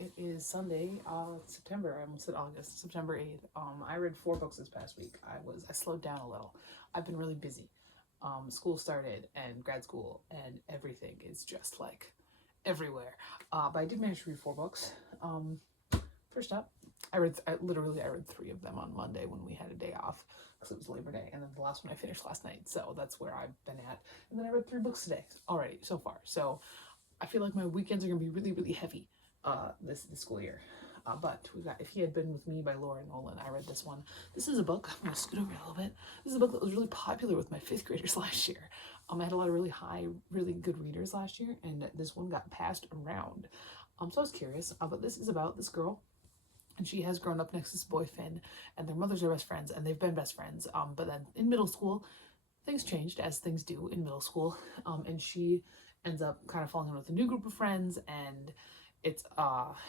It is Sunday, September, I almost said August, September 8th. I read 4 books this past week. I slowed down a little. I've been really busy. School started and grad school and everything is just like everywhere. But I did manage to read 4 books. First up, I read 3 of them on Monday when we had a day off because it was Labor Day, and then the last one I finished last night. So that's where I've been at. And then I read 3 books today already so far. So I feel like my weekends are gonna be really, really heavy this school year. But we got If He Had Been With Me by Laura Nolan. I read this one. This is a book, I'm gonna scoot over a little bit. This is a book that was really popular with my 5th graders last year. I had a lot of really good readers last year, and this one got passed around. So I was curious, but this is about this girl, and she has grown up next to this boy, Finn, and their mothers are best friends, and they've been best friends. But then in middle school, things changed, as things do in middle school, and she ends up kind of falling in with a new group of friends, and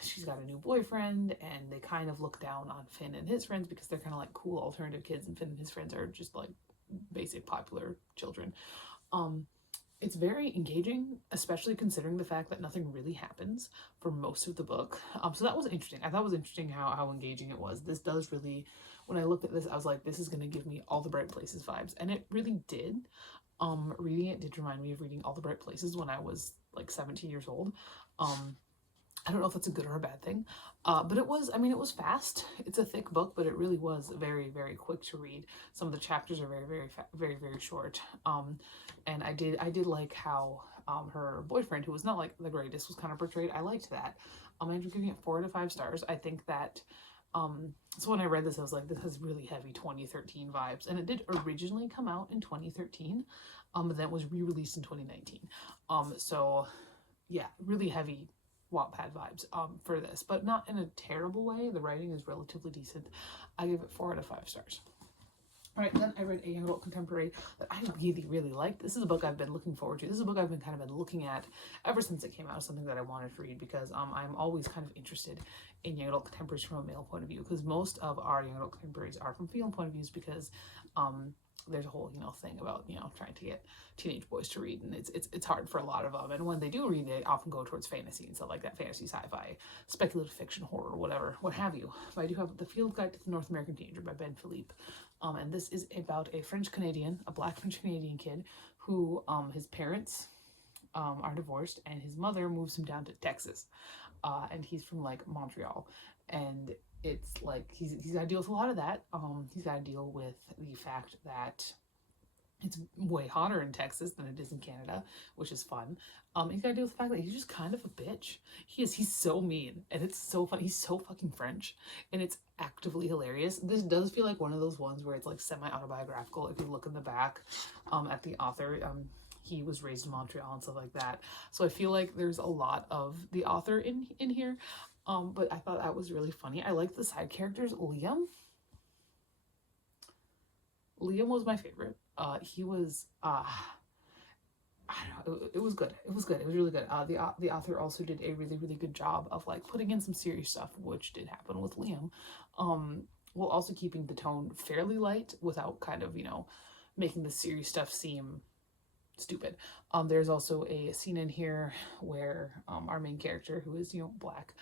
she's got a new boyfriend, and they kind of look down on Finn and his friends because they're kind of like cool alternative kids, and Finn and his friends are just like basic popular children. It's very engaging, especially considering the fact that nothing really happens for most of the book. So that was interesting. I thought it was interesting how engaging it was. This does really, when I looked at this, I was like, this is going to give me All the Bright Places vibes. And it really did. Reading it did remind me of reading All the Bright Places when I was like 17 years old. I don't know if that's a good or a bad thing, but it was fast. It's a thick book, but it really was very, very quick to read. Some of the chapters are very short. And I did like how her boyfriend, who was not like the greatest, was kind of portrayed. I liked that. I ended up giving it 4 out of 5 stars. I think that so when I read this, I was like, this has really heavy 2013 vibes, and it did originally come out in 2013, but then it was re-released in 2019. So yeah, really heavy Wattpad vibes for this, but not in a terrible way. The writing is relatively decent. I give it 4 out of 5 stars. All right, then I read a young adult contemporary that I really liked. This is a book I've been looking forward to. This is a book I've been looking at ever since it came out. Something that I wanted to read because I'm always kind of interested in young adult contemporaries from a male point of view, because most of our young adult contemporaries are from female point of views, because there's a whole thing about trying to get teenage boys to read, and it's hard for a lot of them, and when they do read, they often go towards fantasy and stuff like that, fantasy, sci-fi, speculative fiction, horror, whatever, what have you. But I do have The Field Guide to the North American Teenager by Ben Philippe, and this is about a a black French Canadian kid who his parents are divorced, and his mother moves him down to Texas, and he's from like Montreal, and it's like he's got to deal with a lot of that. He's got to deal with the fact that it's way hotter in Texas than it is in Canada, which is fun. He's got to deal with the fact that he's just kind of a bitch. He's so mean, and it's so fun. He's so fucking French, and it's actively hilarious. This does feel like one of those ones where it's like semi-autobiographical. If you look in the back at the author, he was raised in Montreal and stuff like that. So I feel like there's a lot of the author in here. But I thought that was really funny. I like the side characters. Liam was my favorite. He was I don't know, it was good. It was really good. The author also did a really good job of like putting in some serious stuff, which did happen with Liam, while also keeping the tone fairly light without kind of making the serious stuff seem stupid. There's also a scene in here where our main character, who is black,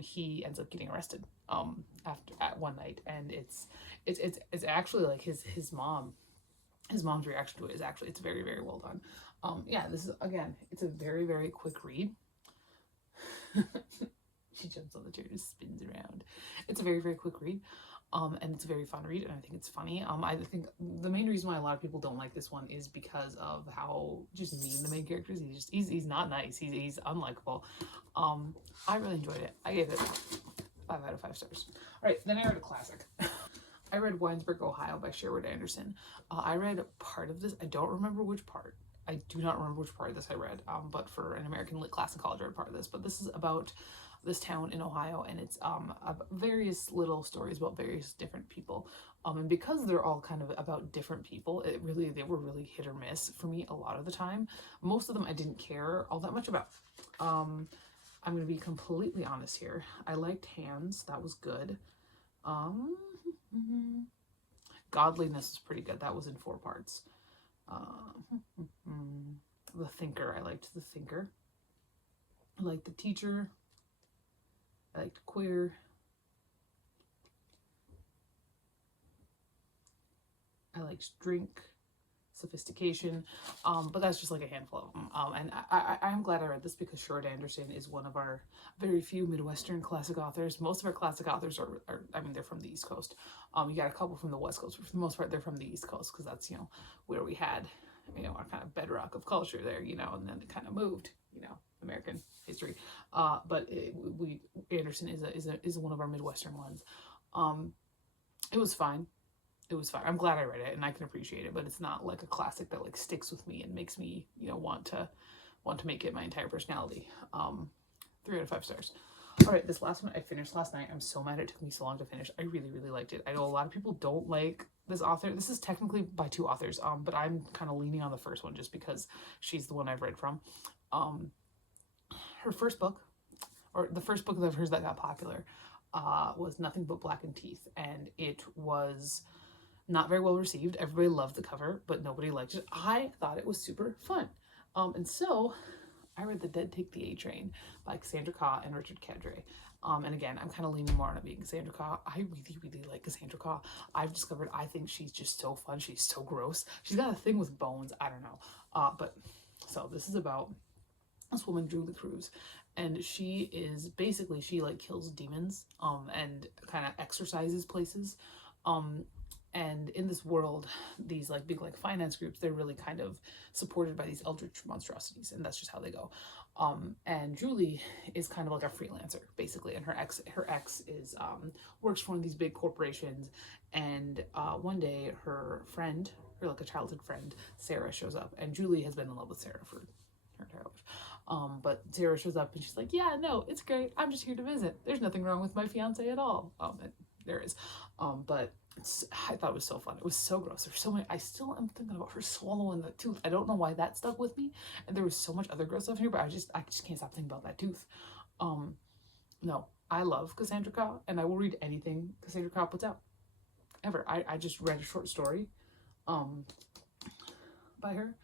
he ends up getting arrested at one night, and it's actually like his mom's reaction to it is actually, it's very well done. Yeah, this is, again, it's a very quick read. She jumps on the chair, just spins around. It's a very quick read, and it's a very fun read, and I think it's funny. I think the main reason why a lot of people don't like this one is because of how just mean the main character is. He's not nice. He's unlikable. I really enjoyed it. I gave it 5 out of 5 stars. All right, then I read a classic. I read Winesburg, Ohio by Sherwood Anderson. I read part of this. I don't remember which part. I do not remember which part of this I read, but for an American lit class in college, I read part of this. But this is about this town in Ohio, and it's various little stories about various different people. And because they're all kind of about different people, they were really hit or miss for me a lot of the time. Most of them I didn't care all that much about. I'm going to be completely honest here. I liked Hands. That was good. Godliness is pretty good. That was in 4 parts. The Thinker. I liked The Thinker. I liked The Teacher. I liked Queer. I liked Drink, Sophistication, but that's just like a handful of them. And I'm glad I read this because Short Anderson is one of our very few Midwestern classic authors. Most of our classic authors are I mean, they're from the East Coast. You got a couple from the West Coast, but for the most part, they're from the East Coast because that's, you know, where we had, you know, our kind of bedrock of culture there, you know, and then it kind of moved, you know, American history. But Anderson is one of our Midwestern ones. It was fine. It was fine. I'm glad I read it and I can appreciate it, but it's not like a classic that like sticks with me and makes me, you know, want to make it my entire personality. 3 out of 5 stars. All right, this last one I finished last night. I'm so mad it took me so long to finish. I really, really liked it. I know a lot of people don't like this author. This is technically by 2 authors, but I'm kind of leaning on the first one just because she's the one I've read from. Her first book, or the first book of hers that got popular, was Nothing But Blackened Teeth, and it was not very well received. Everybody loved the cover, but nobody liked it. I thought it was super fun. And so I read The Dead Take the A Train by Cassandra Khaw and Richard Cadre. And again, I'm kind of leaning more on it being Cassandra Khaw. I really, really like Cassandra Khaw. I've discovered I think she's just so fun. She's so gross. She's got a thing with bones. I don't know. But so this is about this woman, Julie Cruz, and she is basically, she like kills demons and kind of exorcises places. And in this world, these like big like finance groups, they're really kind of supported by these eldritch monstrosities, and that's just how they go. And Julie is kind of like a freelancer basically, and her ex is works for one of these big corporations. And one day her friend, her like a childhood friend, Sarah, shows up, and Julie has been in love with Sarah for her entire life. But Sarah shows up and she's like, yeah, no, it's great. I'm just here to visit. There's nothing wrong with my fiance at all. And there is. But I thought it was so fun. It was so gross. There's so many. I still am thinking about her swallowing the tooth. I don't know why that stuck with me. And there was so much other gross stuff here, but I just can't stop thinking about that tooth. No, I love Cassandra Khaw, and I will read anything Cassandra Khaw puts out. Ever. I just read a short story by her,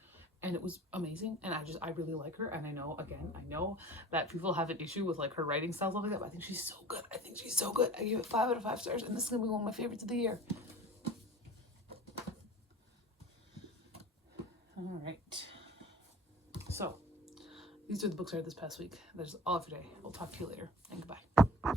and it was amazing, and I really like her. And I know that people have an issue with like her writing style, stuff like that, but I think she's so good. I give it 5 out of 5 stars, and this is gonna be one of my favorites of the year. All right, so these are the books I read this past week. That is all for today. We'll talk to you later, and goodbye.